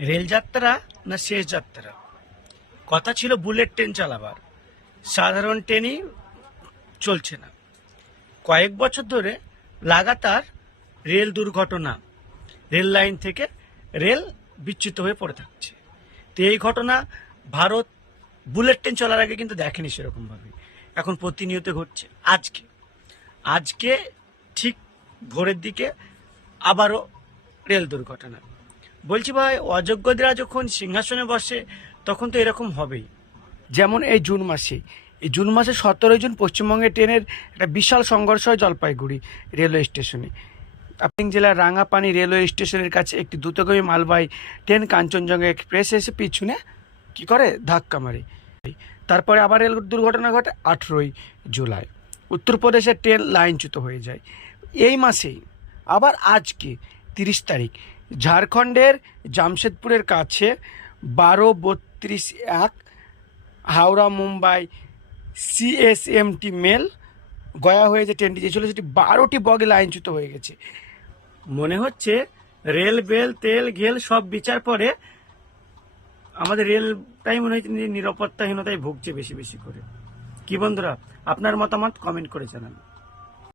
রেলযাত্রা না শেষ যাত্রা? কথা ছিল বুলেট ট্রেন চালাবার। সাধারণ ট্রেনই চলছে না। কয়েক বছর ধরে লাগাতার রেল দুর্ঘটনা। রেল লাইন থেকে রেল বিচ্যুত হয়ে পড়ে থাকছে। তো এই ঘটনা ভারত বুলেট ট্রেন চলার আগে কিন্তু দেখেনি সেরকমভাবে। এখন প্রতিনিয়ত ঘটছে। আজকে। আজকে ঠিক ভোরের দিকে আবারও রেল দুর্ঘটনা। বলছি ভাই অযোগ্যদেরা যখন সিংহাসনে বসে, তখন তো এরকম হবেই। যেমন এই জুন মাসে। এই জুন মাসে সতেরো জুন পশ্চিমবঙ্গের ট্রেনের একটা বিশাল সংঘর্ষ হয় জলপাইগুড়ি রেলওয়ে স্টেশনে। আপনি জেলার রাঙাপানি রেলওয়ে স্টেশনের কাছে একটি দ্রুতগামী মালবাহী ট্রেন কাঞ্চনজঙ্ঘা এক্সপ্রেস এসে পিছনে কি করে? ধাক্কা মারে। তারপরে আবার রেল দুর্ঘটনা ঘটে আঠেরোই জুলাই। উত্তরপ্রদেশের ট্রেন লাইনচ্যুত হয়ে যায়। এই মাসেই, আবার আজকে তিরিশ তারিখ ঝাড়খণ্ডের জামশেদপুরের কাছে বারো বত্রিশ এক হাওড়া মুম্বাই সিএসএমটি মেল গয়া হয়ে যে ট্রেনটি যে ছিল সেটি বারোটি বগে লাইনচ্যুত হয়ে গেছে। মনে হচ্ছে রেল, বেল, তেল, ঘেল সব বিচার পরে আমাদের রেলটাই মনে হচ্ছে নিরাপত্তাহীনতায় ভুগছে বেশি বেশি করে। কি বন্ধুরা, আপনার মতামত কমেন্ট করে জানান।